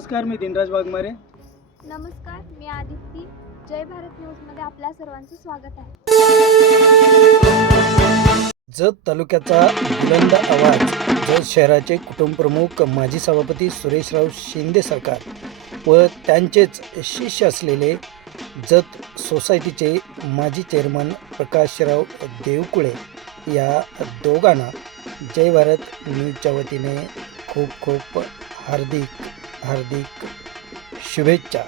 नमस्कार, मी दिनराज वाघमारे. नमस्कार, मी आदिती. जय भारत न्यूजमध्ये आपल्या सर्वांचं स्वागत आहे. जत तालुक्याचा बुलंद आवाज. जत शहराचे कुटुंबप्रमुख माजी सभापती सुरेशराव शिंदे सरकार व त्यांचेच शिष्य असलेले जत सोसायटीचे माजी चेअरमन प्रकाशराव देवकुळे या दोघांना जय भारत न्यूजच्या वतीने खूप खूप हार्दिक शुभेच्छा.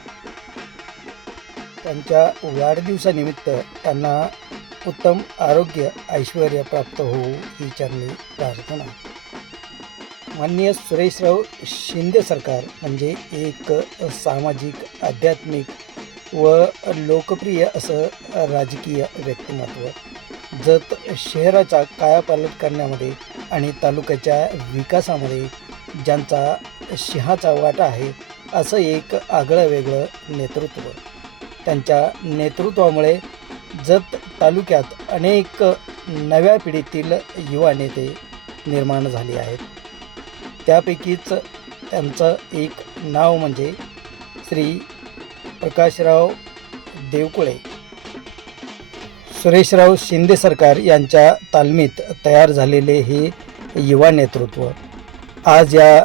त्यांच्या वाढदिवसानिमित्त त्यांना उत्तम आरोग्य ऐश्वर्य प्राप्त होऊ ही चरणी प्रार्थना. माननीय सुरेशराव शिंदे सरकार म्हणजे एक सामाजिक, आध्यात्मिक व लोकप्रिय असं राजकीय व्यक्तिमत्व. जत शहराचा कायापालट करण्यामध्ये आणि तालुक्याच्या विकासामध्ये ज्यांचा सिंहाचा वाटा आहे असं एक आगळं वेगळं नेतृत्व. त्यांच्या नेतृत्वामुळे जत तालुक्यात अनेक नव्या पिढीतील युवा नेते निर्माण झाले आहेत. त्यापैकीच त्यांचं एक नाव म्हणजे श्री प्रकाशराव देवकुळे. सुरेशराव शिंदे सरकार यांच्या तालमीत तयार झालेले हे युवा नेतृत्व आज या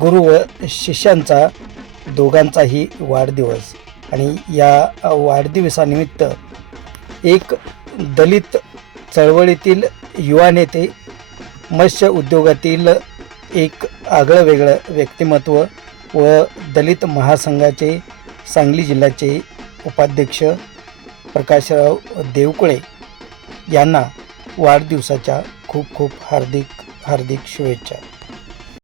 गुरु व शिष्यांचा दोघांचाही वाढदिवस आणि या वाढदिवसानिमित्त एक दलित चळवळीतील युवा नेते, मत्स्य उद्योगातील एक आगळं वेगळं व्यक्तिमत्व व दलित महासंघाचे सांगली जिल्ह्याचे उपाध्यक्ष प्रकाशराव देवकुळे यांना वाढदिवसाच्या खूप हार्दिक शुभेच्छा.